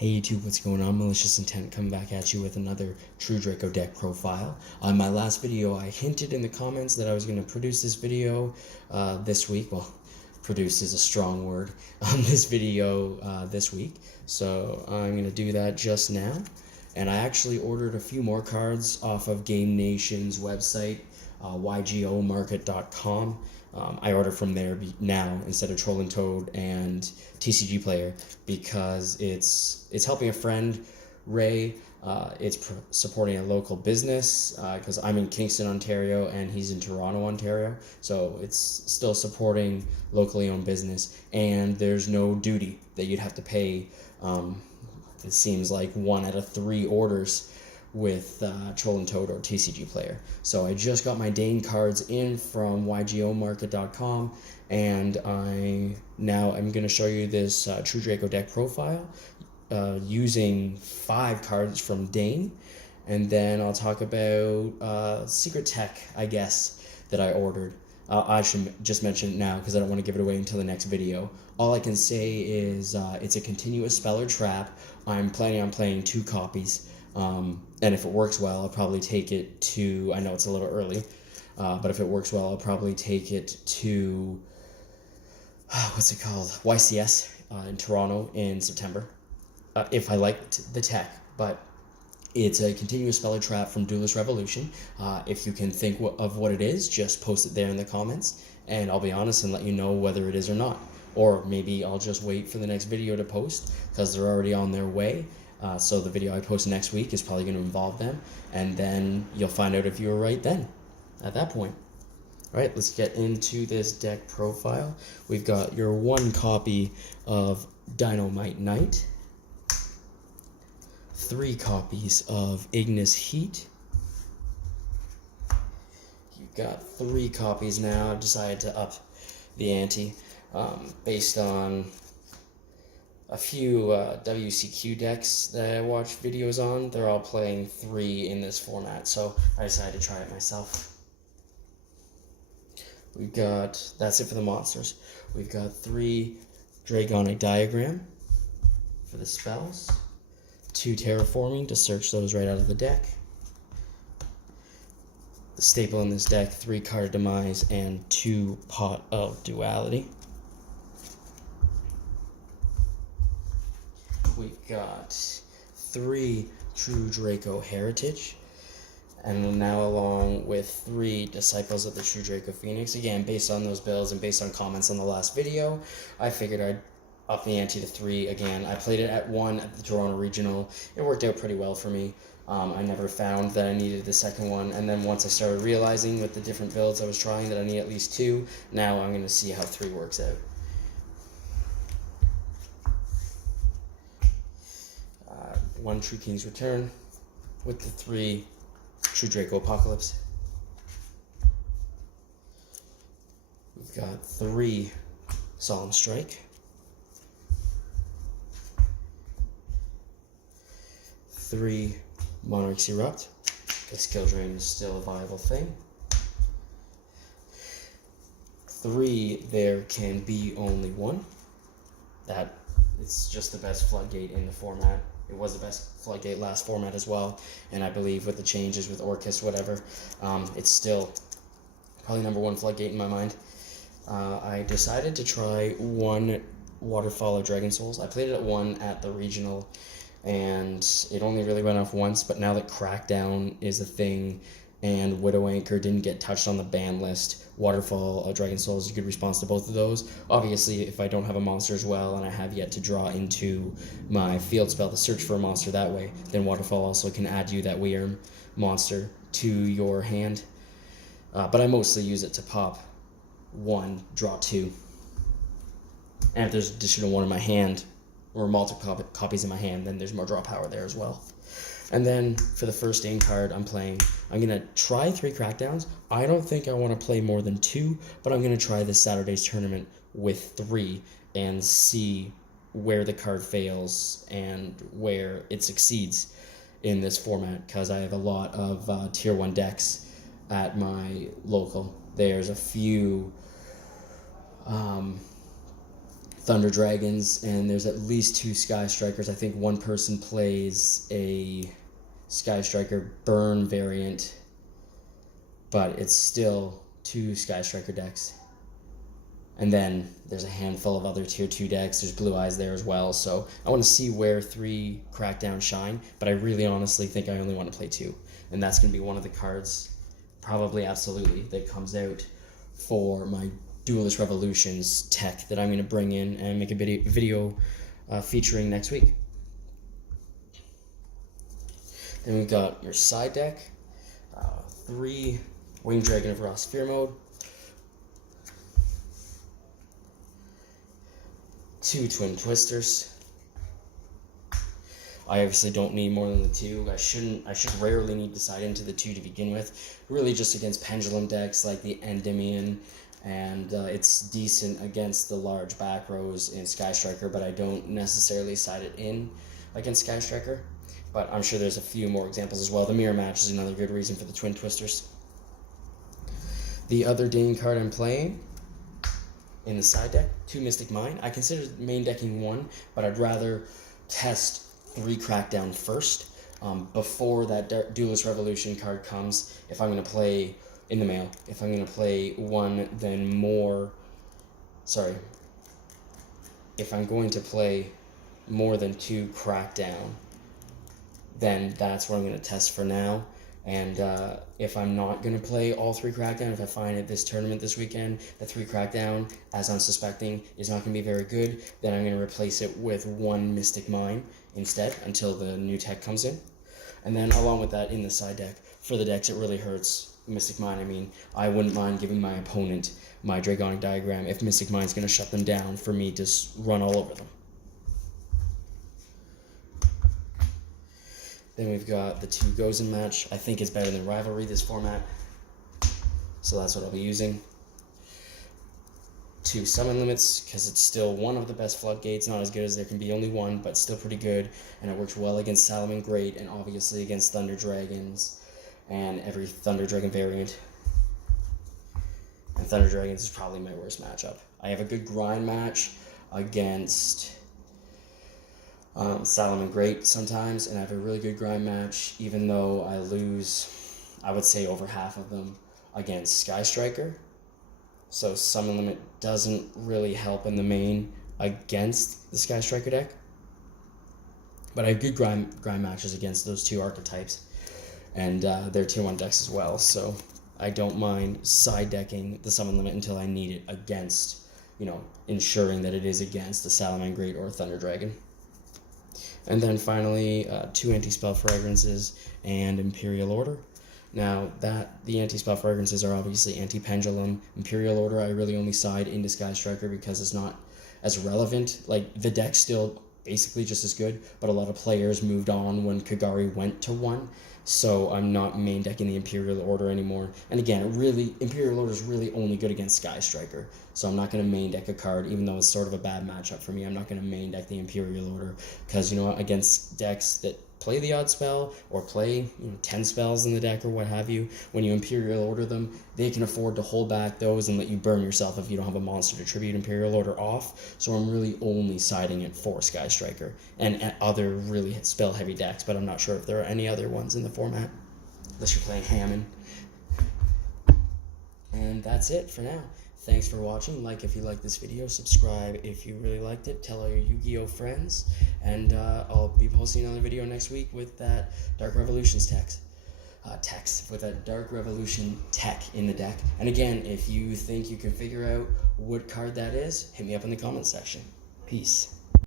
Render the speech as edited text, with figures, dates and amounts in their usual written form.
Hey YouTube, what's going on? Malicious Intent coming back at you with another True Draco deck profile. On my last video, I hinted in the comments that I was going to produce this video this week. Well, produce is a strong word. This video this week. So I'm going to do that just now. And I actually ordered a few more cards off of Game Nation's website, YGOmarket.com. I order from there now instead of Troll and Toad and TCG Player because it's helping a friend, Ray. It's supporting a local business because I'm in Kingston, Ontario, and he's in Toronto, Ontario. So it's still supporting locally owned business, and there's no duty that you'd have to pay. It seems like 1 out of 3 orders with Troll and Toad or TCG Player. So I just got my DANE cards in from YGOmarket.com, and I'm going to show you this True Draco deck profile using 5 cards from DANE, and then I'll talk about secret tech, I guess, that I ordered. I should just mention it now because I don't want to give it away until the next video. All I can say is it's a continuous spell or trap. I'm planning on playing 2 copies. And if it works well, I'll probably take it to, I know it's a little early, but if it works well, I'll probably take it to, what's it called, YCS in Toronto in September, if I liked the tech. But it's a continuous spell or trap from Duelist Revolution. If you can think of what it is, just post it there in the comments, and I'll be honest and let you know whether it is or not. Or maybe I'll just wait for the next video to post because they're already on their way. So the video I post next week is probably going to involve them, and then you'll find out if you were right then, at that point. Alright, let's get into this deck profile. We've got your 1 copy of Dynamite Knight, 3 copies of Ignis Heat. You've got 3 copies now. I've decided to up the ante based on a few WCQ decks that I watch videos on. They're all playing 3 in this format, so I decided to try it myself. We've got, that's it for the monsters. We've got 3 Dragonic Diagram for the spells, 2 Terraforming to search those right out of the deck. The staple in this deck, 3 Card Demise and 2 Pot of Duality. We've got 3 True Draco Heritage, and now along with 3 Disciples of the True Draco Phoenix. Again, based on those builds and based on comments on the last video, I figured I'd up the ante to 3 again. I played it at 1 at the Toronto Regional. It worked out pretty well for me. I never found that I needed the second one, and then once I started realizing with the different builds I was trying that I need at least 2, now I'm going to see how 3 works out. 1 True King's Return with the 3 True Draco Apocalypse. We've got 3 Solemn Strike, 3 Monarchs Erupt, because Skill Drain is still a viable thing. 3 There Can Be Only One. That it's just the best floodgate in the format. It was the best floodgate last format as well, and I believe with the changes with Orcus, whatever, it's still probably #1 floodgate in my mind. I decided to try 1 Waterfall of Dragon Souls. I played it at 1 at the regional, and it only really went off once, but now that Crackdown is a thing and Widow Anchor didn't get touched on the ban list, Waterfall of Dragon Souls is a good response to both of those. Obviously, if I don't have a monster as well, and I have yet to draw into my field spell to search for a monster that way, then Waterfall also can add you that weird monster to your hand. But I mostly use it to pop 1, draw 2. And if there's additional 1 in my hand, or multiple copies in my hand, then there's more draw power there as well. And then for the first DANE card I'm playing, I'm going to try 3 Crackdowns. I don't think I want to play more than 2, but I'm going to try this Saturday's tournament with 3 and see where the card fails and where it succeeds in this format, because I have a lot of tier 1 decks at my local. There's a few Thunder Dragons, and there's at least 2 Sky Strikers. I think one person plays a Sky Striker Burn variant, but it's still 2 Sky Striker decks. And then there's a handful of other tier 2 decks. There's Blue Eyes there as well. So I want to see where 3 Crackdown shine, but I really honestly think I only want to play 2. And that's going to be one of the cards, probably absolutely, that comes out for my Duelist Revolutions tech that I'm going to bring in and make a video featuring next week. Then we've got your side deck, 3 Winged Dragon of Raw Sphere Mode, 2 Twin Twisters. I obviously don't need more than the 2. I should rarely need to side into the 2 to begin with. Really just against pendulum decks like the Endymion, and it's decent against the large back rows in Sky Striker, but I don't necessarily side it in against Sky Striker. But I'm sure there's a few more examples as well. The Mirror Match is another good reason for the Twin Twisters. The other DANE card I'm playing in the side deck, 2 Mystic Mine. I consider main decking 1, but I'd rather test 3 Crackdown first before that Duelist Revolution card comes. If I'm going to play in the mail, if I'm going to play if I'm going to play more than 2 Crackdown, then that's what I'm going to test for now. And if I'm not going to play all 3 Crackdown, if I find at this tournament this weekend that 3 Crackdown, as I'm suspecting, is not going to be very good, then I'm going to replace it with 1 Mystic Mine instead until the new tech comes in. And then along with that, in the side deck, for the decks it really hurts Mystic Mine. I mean, I wouldn't mind giving my opponent my Dragonic Diagram if Mystic Mine's going to shut them down for me to run all over them. Then we've got the 2 Gozen match. I think it's better than Rivalry, this format, so that's what I'll be using. 2 Summon Limits, because it's still one of the best floodgates. Not as good as there can be only one, but still pretty good, and it works well against Salamangreat Great and obviously against Thunder Dragons and every Thunder Dragon variant. And Thunder Dragons is probably my worst matchup. I have a good grind match against Salamangreat Great sometimes, and I have a really good grind match, even though I lose, I would say, over half of them against Sky Striker. So Summon Limit doesn't really help in the main against the Sky Striker deck. But I have good grind matches against those 2 archetypes, and they're tier 1 decks as well, so I don't mind side decking the Summon Limit until I need it against, ensuring that it is against the Salamangreat Great or Thunder Dragon. And then finally, 2 Anti-Spell Fragrances and Imperial Order. Now, the Anti-Spell Fragrances are obviously Anti-Pendulum. Imperial Order, I really only side into Sky Striker because it's not as relevant. Like, the deck's still basically just as good, but a lot of players moved on when Kagari went to 1, so I'm not main decking the Imperial Order anymore. And again, Imperial Order is really only good against Sky Striker, so I'm not going to main deck a card, even though it's sort of a bad matchup for me. I'm not going to main deck the Imperial Order, because, against decks that play the odd spell or play 10 spells in the deck or what have you, when you Imperial Order them, they can afford to hold back those and let you burn yourself if you don't have a monster to tribute Imperial Order off. So I'm really only siding it for Sky Striker and other really spell heavy decks, but I'm not sure if there are any other ones in the format unless you're playing Hammond. And that's it for now. Thanks for watching. Like if you liked this video, subscribe if you really liked it, tell all your Yu-Gi-Oh friends, and I'll be posting another video next week with that Dark Revolutions with that Dark Revolution tech in the deck. And again, if you think you can figure out what card that is, hit me up in the comments section. Peace.